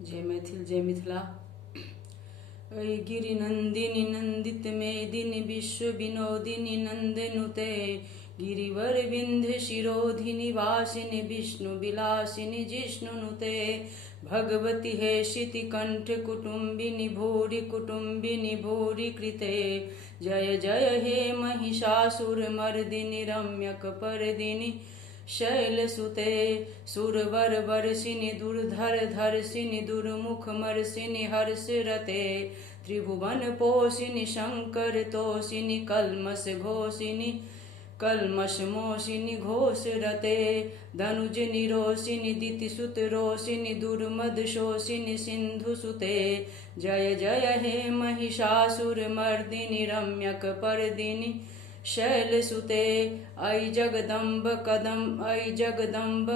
जय मैथिल जय मिथिला। ऐ गिरि नंदिनी नंदित मेदिनी विश्व विनोदिनी नंदनुते गिरिवर विंध्य शिरोधिनी वासिनी विष्णु विलासिनी जिष्णुनुते भगवती हेशिति कंठ कुटुंबिनी भूरि कुटुंबिनी भूरि कृते जय जय हे महिषासुर मर्दिनी रम्यक परदिनी शैलसुते सुरवर वर्षिनि दुर्धर धर्षिनि दुर्मुख मर्षिनि हर्षरते त्रिभुवन पोषिनि शंकर तोषिनि कल्मष घोषिनि कल्मष मोषिनि घोषरते धनुज निरोषिनि दितिसुत रोषिनि दुर्मद शोषिनि सिंधुसुते जय जय हे महिषासुर मर्दिनि रम्यक परदिनि शैलसुते ऐ जगदम्ब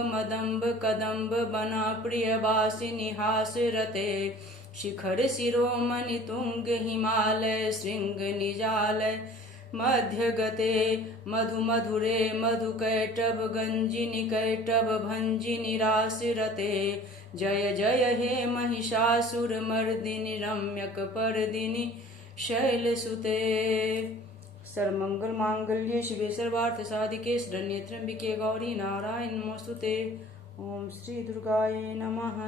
मदम्ब कदम्ब बना प्रियवासिनि हासरते शिखर शिरोमणि तुंग हिमालय श्रृंग निजालय मध्यगते मधु मधुरे मधु कैटभ गंजिनि कैटभ भंजिनि रासरते जय जय हे महिषासुर मर्दिनि रम्यक परदिनि शैलसुते। सर्वमंगल मांगल्ये शिवे सर्वार्थ साधिके शरण्ये त्र्यंबिके गौरी नारायण नमोस्तुते। ओम श्री दुर्गाय नमः।